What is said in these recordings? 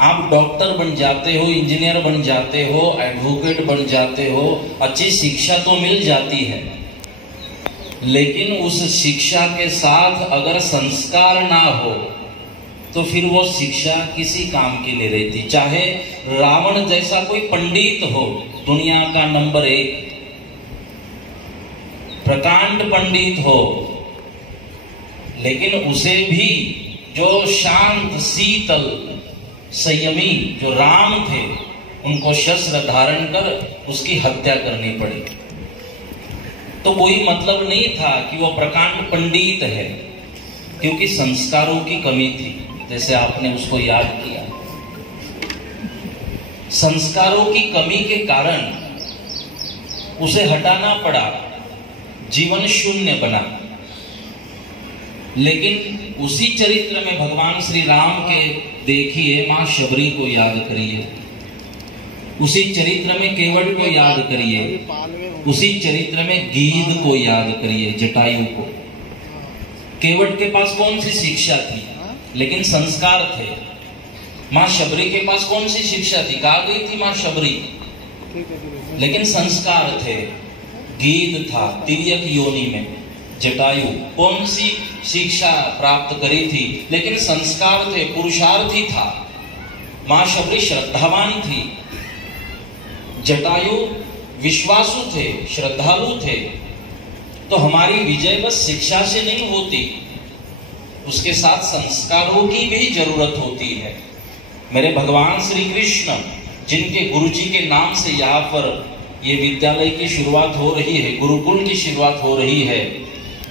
आप डॉक्टर बन जाते हो, इंजीनियर बन जाते हो, एडवोकेट बन जाते हो, अच्छी शिक्षा तो मिल जाती है, लेकिन उस शिक्षा के साथ अगर संस्कार ना हो तो फिर वो शिक्षा किसी काम की नहीं रहती। चाहे रावण जैसा कोई पंडित हो, दुनिया का नंबर 1 प्रकांड पंडित हो, लेकिन उसे भी जो शांत शीतल संयमी जो राम थे, उनको शस्त्र धारण कर उसकी हत्या करनी पड़ी। तो कोई मतलब नहीं था कि वो प्रकांड पंडित है, क्योंकि संस्कारों की कमी थी। जैसे आपने उसको याद किया, संस्कारों की कमी के कारण उसे हटाना पड़ा, जीवन शून्य बना। लेकिन उसी चरित्र में भगवान श्री राम के देखिए, मां शबरी को याद करिए, उसी चरित्र में केवट को याद करिए, उसी चरित्र में गीध को याद करिए, जटायु को। केवट के पास कौन सी शिक्षा थी, लेकिन संस्कार थे। मां शबरी के पास कौन सी शिक्षा थी, कहा गई थी मां शबरी, लेकिन संस्कार थे। गीध था तिर्यक योनि में, जटायु कौन सी शिक्षा प्राप्त करी थी, लेकिन संस्कार थे, पुरुषार्थी था। मां शबरी श्रद्धावान थी, जटायु विश्वासु थे, श्रद्धालु थे। तो हमारी विजय बस शिक्षा से नहीं होती, उसके साथ संस्कारों की भी जरूरत होती है। मेरे भगवान श्री कृष्ण, जिनके गुरुजी के नाम से यहाँ पर ये विद्यालय की शुरुआत हो रही है, गुरुकुल की शुरुआत हो रही है,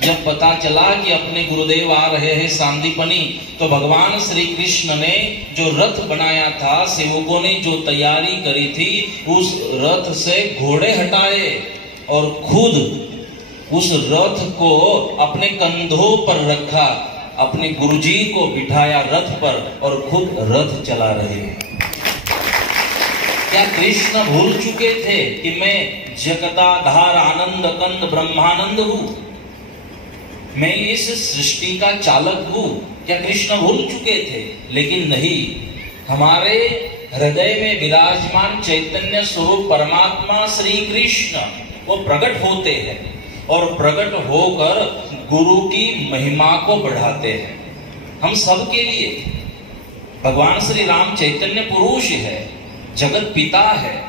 जब पता चला कि अपने गुरुदेव आ रहे हैं सांदीपनी, तो भगवान श्री कृष्ण ने जो रथ बनाया था, सेवकों ने जो तैयारी करी थी, उस रथ से घोड़े हटाए और खुद उस रथ को अपने कंधों पर रखा, अपने गुरुजी को बिठाया रथ पर और खुद रथ चला रहे हैं। क्या कृष्ण भूल चुके थे कि मैं जगदाधार आनंद कंद ब्रह्मानंद हूं, मैं इस सृष्टि का चालक हूं? क्या कृष्ण भूल चुके थे? लेकिन नहीं, हमारे हृदय में विराजमान चैतन्य स्वरूप परमात्मा श्री कृष्ण वो प्रकट होते हैं और प्रकट होकर गुरु की महिमा को बढ़ाते हैं। हम सब के लिए भगवान श्री राम चैतन्य पुरुष है, जगत पिता है,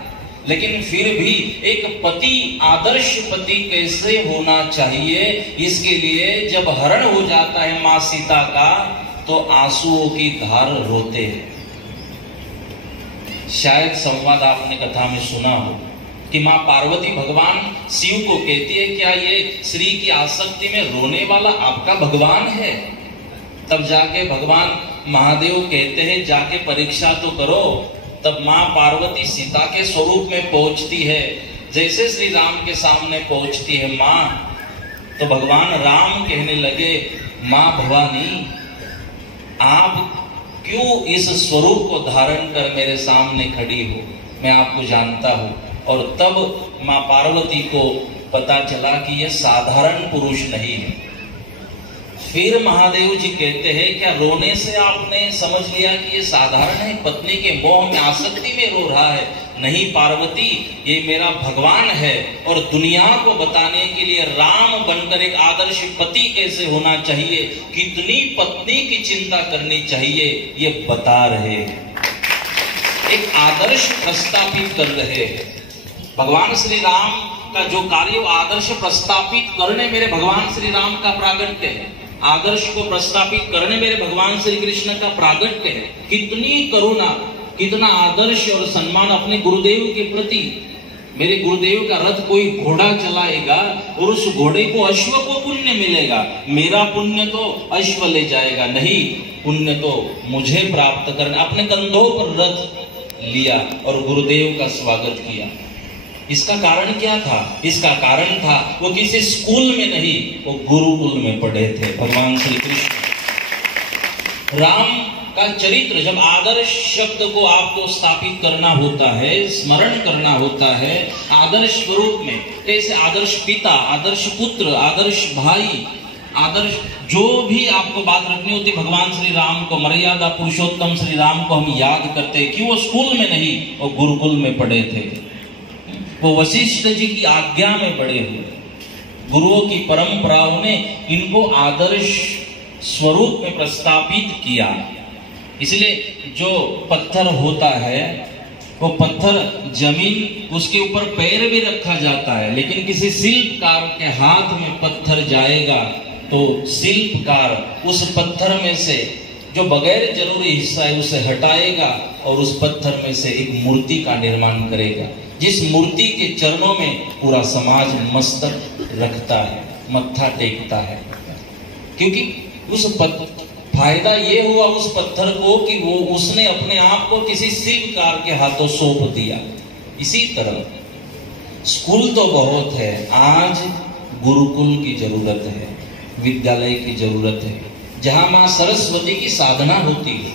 लेकिन फिर भी एक पति, आदर्श पति कैसे होना चाहिए, इसके लिए जब हरण हो जाता है मां सीता का, तो आंसुओं की धार रोते हैं। शायद संवाद आपने कथा में सुना हो कि मां पार्वती भगवान शिव को कहती है, क्या ये श्री की आसक्ति में रोने वाला आपका भगवान है? तब जाके भगवान महादेव कहते हैं, जाके परीक्षा तो करो। तब मां पार्वती सीता के स्वरूप में पहुंचती है। जैसे श्री राम के सामने पहुंचती है मां, तो भगवान राम कहने लगे, मां भवानी, आप क्यों इस स्वरूप को धारण कर मेरे सामने खड़ी हो? मैं आपको जानता हूं। और तब मां पार्वती को पता चला कि यह साधारण पुरुष नहीं है। फिर महादेव जी कहते हैं, क्या रोने से आपने समझ लिया कि ये साधारण है, पत्नी के मोह में आसक्ति में रो रहा है? नहीं पार्वती, ये मेरा भगवान है और दुनिया को बताने के लिए राम बनकर एक आदर्श पति कैसे होना चाहिए, कितनी पत्नी की चिंता करनी चाहिए, ये बता रहे हैं। एक आदर्श प्रस्तापित कर रहे हैं। भगवान श्री राम का जो कार्य, आदर्श प्रस्तापित करने मेरे भगवान श्री राम का प्रागट्य है। आदर्श को प्रस्तापित करने मेरे भगवान श्री कृष्ण का प्रागट्य है। कितनी करुणा, कितना आदर्श और सम्मान अपने गुरुदेव के प्रति। मेरे गुरुदेव का रथ कोई घोड़ा चलाएगा और उस घोड़े को अश्व को पुण्य मिलेगा, मेरा पुण्य तो अश्व ले जाएगा। नहीं, पुण्य तो मुझे प्राप्त करना। अपने कंधों पर रथ लिया और गुरुदेव का स्वागत किया। इसका कारण क्या था? इसका कारण था वो किसी स्कूल में नहीं, वो गुरुकुल में पढ़े थे भगवान श्री कृष्ण। राम का चरित्र, जब आदर्श शब्द को आपको स्थापित करना होता है, स्मरण करना होता है आदर्श स्वरूप में, जैसे आदर्श पिता, आदर्श पुत्र, आदर्श भाई, आदर्श जो भी आपको बात रखनी होती, भगवान श्री राम को, मर्यादा पुरुषोत्तम श्री राम को हम याद करते कि वो स्कूल में नहीं, वो गुरुकुल में पढ़े थे, वो वशिष्ठ जी की आज्ञा में पढ़े हुए। गुरुओं की परंपराओं ने इनको आदर्श स्वरूप में प्रस्तापित किया। इसलिए जो पत्थर होता है, वो पत्थर जमीन, उसके ऊपर पैर भी रखा जाता है, लेकिन किसी शिल्पकार के हाथ में पत्थर जाएगा तो शिल्पकार उस पत्थर में से जो बगैर जरूरी हिस्सा है उसे हटाएगा और उस पत्थर में से एक मूर्ति का निर्माण करेगा, जिस मूर्ति के चरणों में पूरा समाज मस्तक रखता है, मत्था टेकता है। क्योंकि उस फायदा ये हुआ उस पत्थर को कि वो उसने अपने आप को किसी शिल्पकार के हाथों सौंप दिया। इसी तरह स्कूल तो बहुत है, आज गुरुकुल की जरूरत है, विद्यालय की जरूरत है, जहां मां सरस्वती की साधना होती है।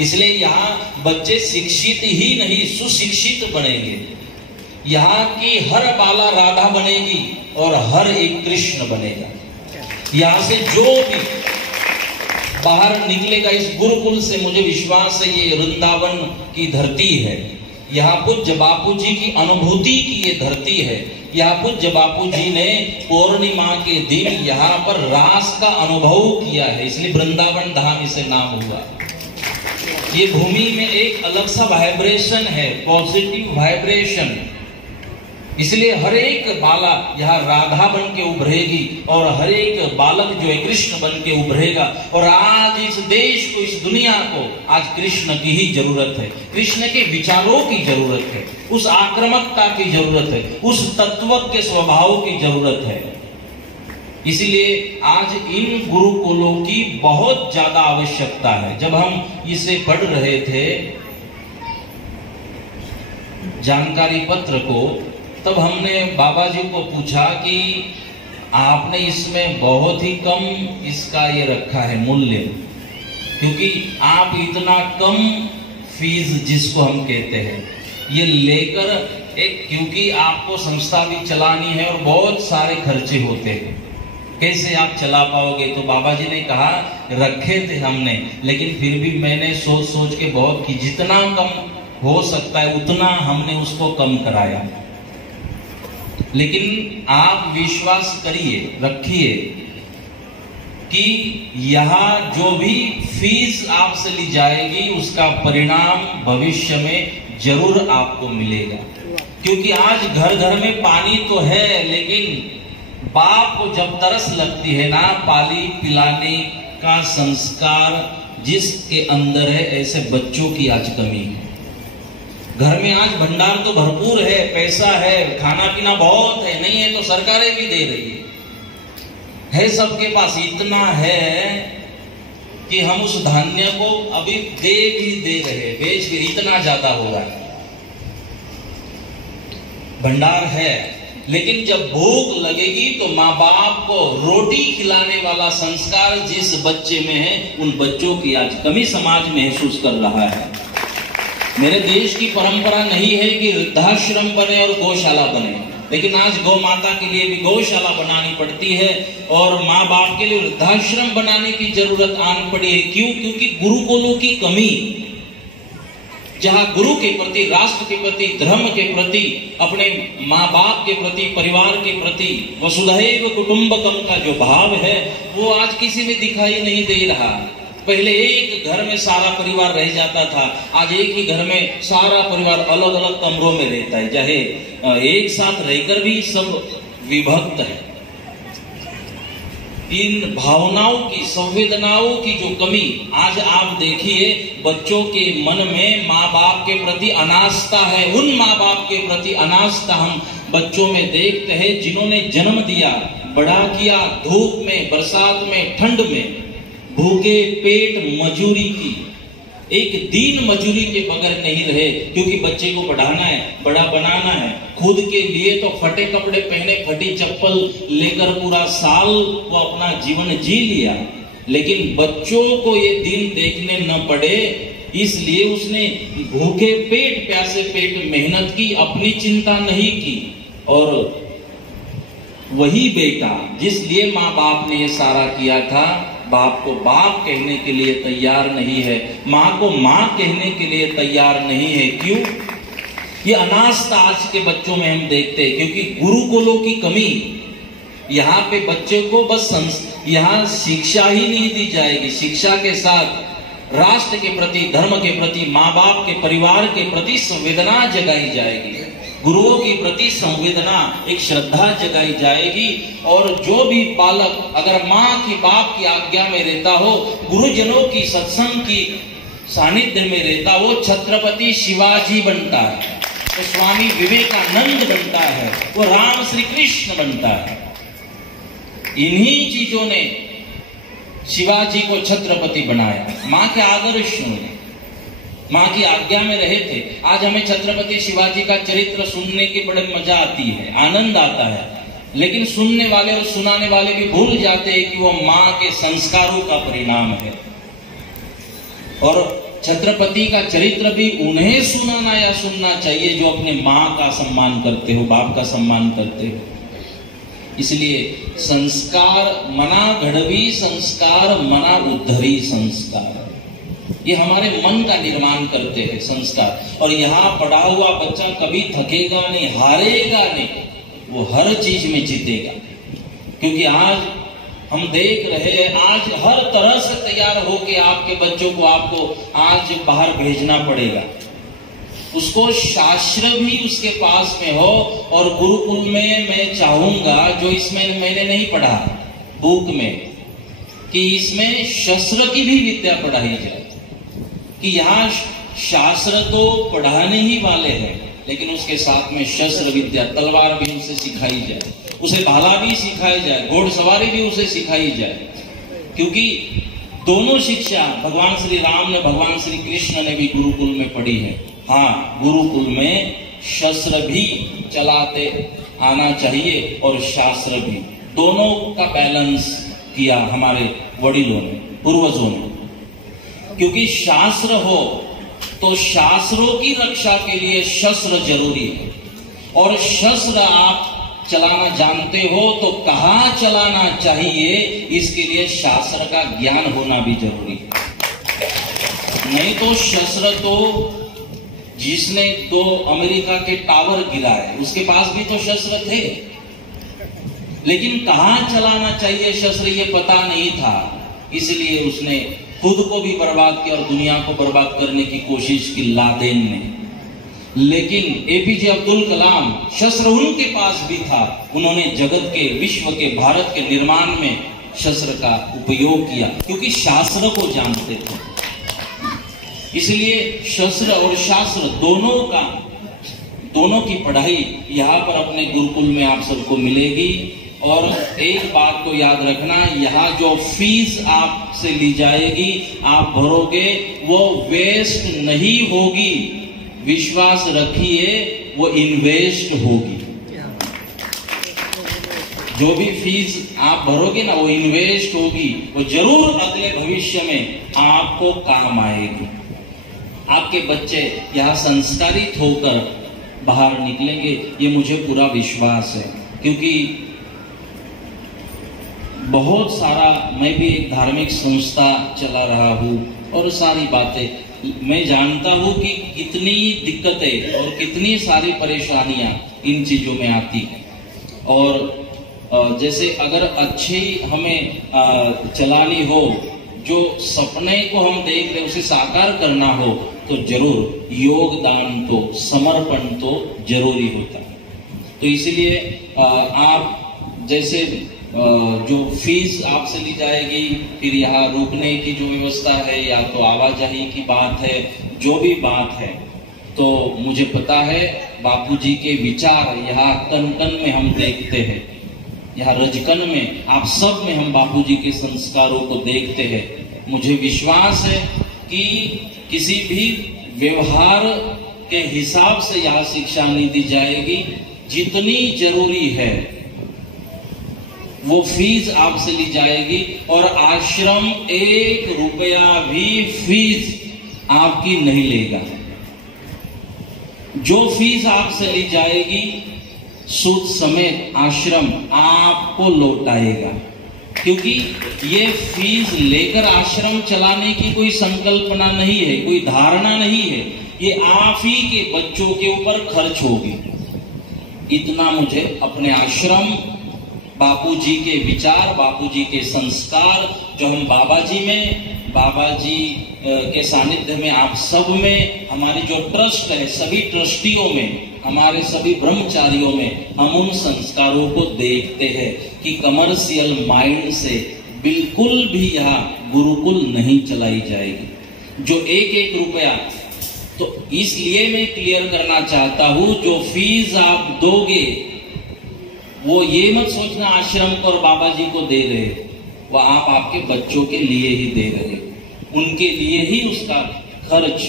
इसलिए यहाँ बच्चे शिक्षित ही नहीं सुशिक्षित बनेंगे। यहाँ की हर बाला राधा बनेगी और हर एक कृष्ण बनेगा। यहाँ से जो भी बाहर निकलेगा इस गुरुकुल से, मुझे विश्वास है ये वृंदावन की धरती है, यहाँ पूज्य बापू जी की अनुभूति की ये धरती है। यहाँ पूज्य बापू जी ने पूर्णिमा के दिन यहाँ पर रास का अनुभव किया है, इसलिए वृंदावन धाम इसे नाम हुआ। ये भूमि में एक अलग सा वाइब्रेशन है, पॉजिटिव वाइब्रेशन। इसलिए हर एक बाला यहाँ राधा बन के उभरेगी और हर एक बालक जो है कृष्ण बन के उभरेगा। और आज इस देश को, इस दुनिया को आज कृष्ण की ही जरूरत है, कृष्ण के विचारों की जरूरत है, उस आक्रामकता की जरूरत है, उस तत्वज्ञ स्वभाव की जरूरत है। इसीलिए आज इन गुरुकुलों की बहुत ज्यादा आवश्यकता है। जब हम इसे पढ़ रहे थे जानकारी पत्र को, तब हमने बाबा जी को पूछा कि आपने इसमें बहुत ही कम इसका ये रखा है मूल्य, क्योंकि आप इतना कम फीस जिसको हम कहते हैं ये लेकर एक, क्योंकि आपको संस्था भी चलानी है और बहुत सारे खर्चे होते हैं, कैसे आप चला पाओगे। तो बाबा जी ने कहा रखे थे हमने, लेकिन फिर भी मैंने सोच सोच के बहुत कि जितना कम हो सकता है उतना हमने उसको कम कराया। लेकिन आप विश्वास करिए, रखिए कि यहाँ जो भी फीस आपसे ली जाएगी उसका परिणाम भविष्य में जरूर आपको मिलेगा। क्योंकि आज घर घर में पानी तो है, लेकिन बाप को जब तरस लगती है ना, पाली पिलाने का संस्कार जिसके अंदर है, ऐसे बच्चों की आज कमी है। घर में आज भंडार तो भरपूर है, पैसा है, खाना पीना बहुत है, नहीं है तो सरकारें भी दे रही है सबके पास इतना है कि हम उस धान्य को अभी दे भी दे रहे, बेच भी, इतना ज्यादा हो रहा है, भंडार है। लेकिन जब भूख लगेगी तो माँ बाप को रोटी खिलाने वाला संस्कार जिस बच्चे में है, उन बच्चों की आज कमी समाज महसूस कर रहा है। मेरे देश की परंपरा नहीं है कि वृद्धाश्रम बने और गौशाला बने, लेकिन आज गौ माता के लिए भी गौशाला बनानी पड़ती है और माँ बाप के लिए वृद्धाश्रम बनाने की जरूरत आन पड़ी है। क्यों? क्योंकि गुरुकुलों की कमी, जहाँ गुरु के प्रति, राष्ट्र के प्रति, धर्म के प्रति, अपने माँ बाप के प्रति, परिवार के प्रति वसुधैव कुटुंबकम का जो भाव है वो आज किसी में दिखाई नहीं दे रहा। पहले एक घर में सारा परिवार रह जाता था, आज एक ही घर में सारा परिवार अलग अलग कमरों में रहता है, चाहे एक साथ रहकर भी सब विभक्त है। इन भावनाओं की, संवेदनाओं की जो कमी, आज आप देखिए बच्चों के मन में माँ बाप के प्रति अनास्था है। उन माँ बाप के प्रति अनास्था हम बच्चों में देखते हैं जिन्होंने जन्म दिया, बड़ा किया, धूप में, बरसात में, ठंड में, भूखे पेट मजूरी की, एक दिन मजूरी के बगैर नहीं रहे, क्योंकि बच्चे को पढ़ाना है, बड़ा बनाना है। खुद के लिए तो फटे कपड़े पहने, फटी चप्पल लेकर पूरा साल वो अपना जीवन जी लिया, लेकिन बच्चों को ये दिन देखने न पड़े, इसलिए उसने भूखे पेट, प्यासे पेट मेहनत की, अपनी चिंता नहीं की। और वही बेटा जिसलिए माँ बाप ने ये सारा किया था, बाप को बाप कहने के लिए तैयार नहीं है, माँ को माँ कहने के लिए तैयार नहीं है। क्यों? ये अनास्था आज के बच्चों में हम देखते हैं, क्योंकि गुरुकुलों की कमी। यहाँ पे बच्चे को बस यहाँ शिक्षा ही नहीं दी जाएगी, शिक्षा के साथ राष्ट्र के प्रति, धर्म के प्रति, माँ बाप के, परिवार के प्रति संवेदना जगाई जाएगी, गुरुओं के प्रति संवेदना, एक श्रद्धा जगाई जाएगी। और जो भी बालक अगर माँ की, बाप की आज्ञा में रहता हो, गुरुजनों की सत्संग की सानिध्य में रहता, वो छत्रपति शिवाजी बनता है, वो स्वामी विवेकानंद बनता है, वो राम श्री कृष्ण बनता है। इन्हीं चीजों ने शिवाजी को छत्रपति बनाया, माँ के आदर्शों ने, माँ की आज्ञा में रहे थे। आज हमें छत्रपति शिवाजी का चरित्र सुनने की बड़े मजा आती है, आनंद आता है, लेकिन सुनने वाले और सुनाने वाले भी भूल जाते हैं कि वो माँ के संस्कारों का परिणाम है। और छत्रपति का चरित्र भी उन्हें सुनाना या सुनना चाहिए जो अपने माँ का सम्मान करते हो, बाप का सम्मान करते हो। इसलिए संस्कार मना घड़वी संस्कार, मना उद्धरी संस्कार, ये हमारे मन का निर्माण करते हैं संस्कार। और यहाँ पढ़ा हुआ बच्चा कभी थकेगा नहीं, हारेगा नहीं, वो हर चीज में जीतेगा। क्योंकि आज हम देख रहे हैं, आज हर तरह से तैयार होके आपके बच्चों को आपको आज बाहर भेजना पड़ेगा। उसको शास्त्र भी उसके पास में हो, और गुरुकुल में मैं चाहूंगा, जो इसमें मैंने नहीं पढ़ा बुक में, कि इसमें शस्त्र की भी विद्या पढ़ाई जाए। कि यहाँ शास्त्र तो पढ़ाने ही वाले हैं, लेकिन उसके साथ में शस्त्र विद्या, तलवार भी उसे सिखाई जाए, उसे भाला भी सिखाई जाए, घोड़सवारी भी उसे सिखाई जाए। क्योंकि दोनों शिक्षा भगवान श्री राम ने, भगवान श्री कृष्ण ने भी गुरुकुल में पढ़ी है। हाँ, गुरुकुल में शस्त्र भी चलाते आना चाहिए और शास्त्र भी, दोनों का बैलेंस किया हमारे वडिलों ने, पूर्वजों ने। क्योंकि शास्त्र हो तो शास्त्रों की रक्षा के लिए शस्त्र जरूरी है, और शस्त्र आप चलाना जानते हो तो कहाँ चलाना चाहिए, इसके लिए शास्त्र का ज्ञान होना भी जरूरी है। नहीं तो शस्त्र तो, जिसने तो अमेरिका के टावर गिराए उसके पास भी तो शस्त्र थे, लेकिन कहाँ चलाना चाहिए शस्त्र ये पता नहीं था, इसलिए उसने खुद को भी बर्बाद किया और दुनिया को बर्बाद करने की कोशिश की लादेन ने। लेकिन एपीजे अब्दुल कलाम, शस्त्र उनके पास भी था, उन्होंने जगत के, विश्व के, भारत के निर्माण में शस्त्र का उपयोग किया, क्योंकि शास्त्र को जानते थे। इसलिए शस्त्र और शास्त्र दोनों की पढ़ाई यहाँ पर अपने गुरुकुल में आप सबको मिलेगी। और एक बात को याद रखना, यहाँ जो फीस आपसे ली जाएगी, आप भरोगे, वो वेस्ट नहीं होगी, विश्वास रखिए, वो इन्वेस्ट होगी। जो भी फीस आप भरोगे ना, वो इन्वेस्ट होगी, वो जरूर अगले भविष्य में आपको काम आएगी। आपके बच्चे यहाँ संस्कारित होकर बाहर निकलेंगे, ये मुझे पूरा विश्वास है। क्योंकि बहुत सारा, मैं भी एक धार्मिक संस्था चला रहा हूँ और सारी बातें मैं जानता हूँ कि कितनी दिक्कतें और कितनी सारी परेशानियां इन चीजों में आती हैं। और जैसे अगर अच्छी हमें चलानी हो, जो सपने को हम देख रहे उसे साकार करना हो, तो जरूर योगदान तो, समर्पण तो जरूरी होता है। तो इसलिए आप जैसे जो फीस आपसे ली जाएगी, फिर यहाँ रुकने की जो व्यवस्था है, या तो आवाजाही की बात है, जो भी बात है, तो मुझे पता है बापूजी के विचार यहाँ कन कन में हम देखते हैं, यहाँ रजकन में, आप सब में हम बापूजी के संस्कारों को देखते हैं। मुझे विश्वास है कि किसी भी व्यवहार के हिसाब से यहाँ शिक्षा नहीं दी जाएगी, जितनी जरूरी है वो फीस आपसे ली जाएगी। और आश्रम 1 रुपया भी फीस आपकी नहीं लेगा। जो फीस आपसे ली जाएगी सूद समेत आश्रम आपको लौटाएगा, क्योंकि ये फीस लेकर आश्रम चलाने की कोई संकल्पना नहीं है, कोई धारणा नहीं है, ये आप ही के बच्चों के ऊपर खर्च होगी। इतना मुझे अपने आश्रम, बापूजी के विचार, बापूजी के संस्कार जो हम बाबाजी में, बाबाजी के सानिध्य में, आप सब में, हमारी जो ट्रस्ट है, सभी ट्रस्टियों में, हमारे सभी ब्रह्मचारियों में हम उन संस्कारों को देखते हैं कि कमर्शियल माइंड से बिल्कुल भी यहाँ गुरुकुल नहीं चलाई जाएगी। जो एक एक रुपया, तो इसलिए मैं क्लियर करना चाहता हूं, जो फीस आप दोगे वो ये मत सोचना आश्रम को और बाबा जी को दे रहे, वो आप आपके बच्चों के लिए ही दे रहे, उनके लिए ही उसका खर्च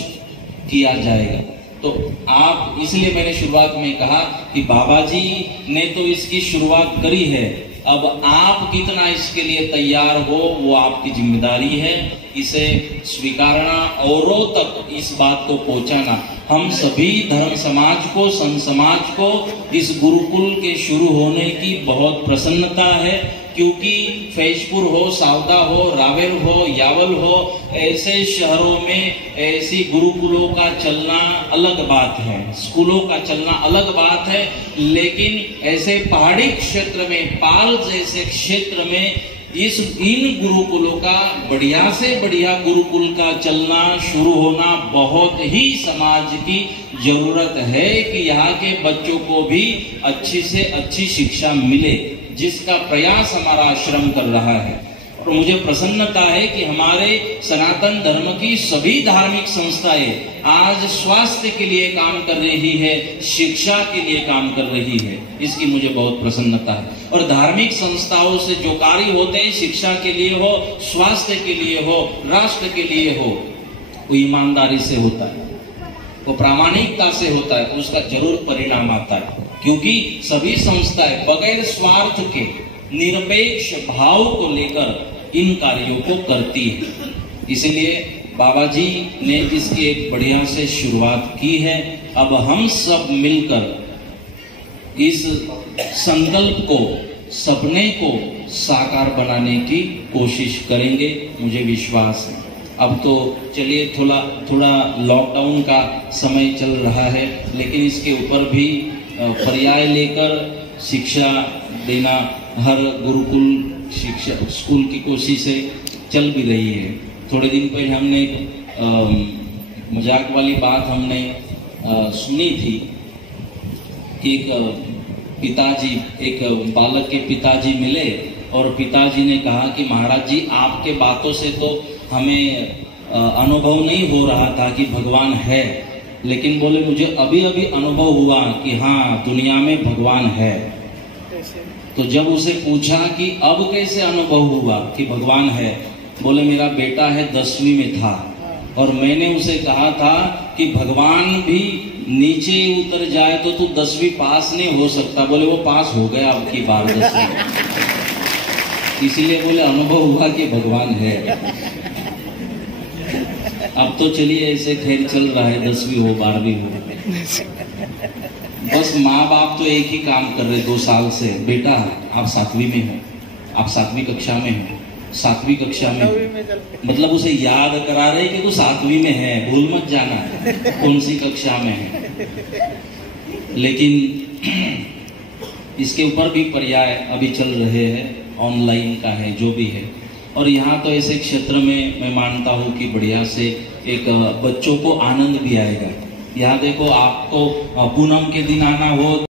किया जाएगा। तो आप, इसलिए मैंने शुरुआत में कहा कि बाबा जी ने तो इसकी शुरुआत करी है, अब आप कितना इसके लिए तैयार हो वो आपकी जिम्मेदारी है। इसे स्वीकारना, औरों तक इस बात को पहुंचाना, हम सभी धर्म समाज को, संत समाज को इस गुरुकुल के शुरू होने की बहुत प्रसन्नता है, क्योंकि फैजपुर हो, सावदा हो, रावेर हो, यावल हो, ऐसे शहरों में ऐसी गुरुकुलों का चलना अलग बात है, स्कूलों का चलना अलग बात है, लेकिन ऐसे पहाड़ी क्षेत्र में, पाल जैसे क्षेत्र में इन गुरुकुलों का, बढ़िया से बढ़िया गुरुकुल का चलना शुरू होना बहुत ही समाज की जरूरत है कि यहाँ के बच्चों को भी अच्छी से अच्छी शिक्षा मिले, जिसका प्रयास हमारा आश्रम कर रहा है। और मुझे प्रसन्नता है कि हमारे सनातन धर्म की सभी धार्मिक संस्थाएं आज स्वास्थ्य के लिए काम कर रही है, शिक्षा के लिए काम कर रही है, इसकी मुझे बहुत प्रसन्नता है। और धार्मिक संस्थाओं से जो कार्य होते हैं, शिक्षा के लिए हो, स्वास्थ्य के लिए हो, राष्ट्र के लिए हो, वो ईमानदारी से होता है, वो प्रामाणिकता से होता है, तो उसका जरूर परिणाम आता है। क्योंकि सभी संस्थाएं बगैर स्वार्थ के निरपेक्ष भाव को लेकर इन कार्यों को करती है। इसलिए बाबा जी ने इसकी एक बढ़िया से शुरुआत की है। अब हम सब मिलकर इस संकल्प को, सपने को साकार बनाने की कोशिश करेंगे, मुझे विश्वास है। अब तो चलिए थोड़ा लॉकडाउन का समय चल रहा है, लेकिन इसके ऊपर भी पर्याय लेकर शिक्षा देना हर गुरुकुल शिक्षा स्कूल की कोशिश से चल भी रही है। थोड़े दिन पहले हमने मजाक वाली बात हमने सुनी थी कि एक बालक के पिताजी मिले और पिताजी ने कहा कि महाराज जी, आपके बातों से तो हमें अनुभव नहीं हो रहा था कि भगवान है, लेकिन बोले मुझे अभी अभी अनुभव हुआ कि हाँ, दुनिया में भगवान है। तो जब उसे पूछा कि अब कैसे अनुभव हुआ कि भगवान है, बोले मेरा बेटा है 10वीं में था और मैंने उसे कहा था कि भगवान भी नीचे उतर जाए तो तू 10वीं पास नहीं हो सकता। बोले वो पास हो गया अब की बार 10वीं। इसीलिए बोले अनुभव हुआ कि भगवान है। अब तो चलिए ऐसे खेल चल रहा है, 10वीं हो 12वीं हो, बस माँ बाप तो एक ही काम कर रहे 2 साल से, बेटा आप 7वीं में हो, आप 7वीं कक्षा में हो, 7वीं कक्षा में हो, मतलब उसे याद करा रहे कि तू 7वीं में है, भूल मत जाना है कौन सी कक्षा में है। लेकिन इसके ऊपर भी पर्याय अभी चल रहे हैं, ऑनलाइन का है, जो भी है। और यहाँ तो ऐसे क्षेत्र में मैं मानता हूँ कि बढ़िया से एक बच्चों को आनंद भी आएगा। यहाँ देखो, आपको पूनम के दिन आना हो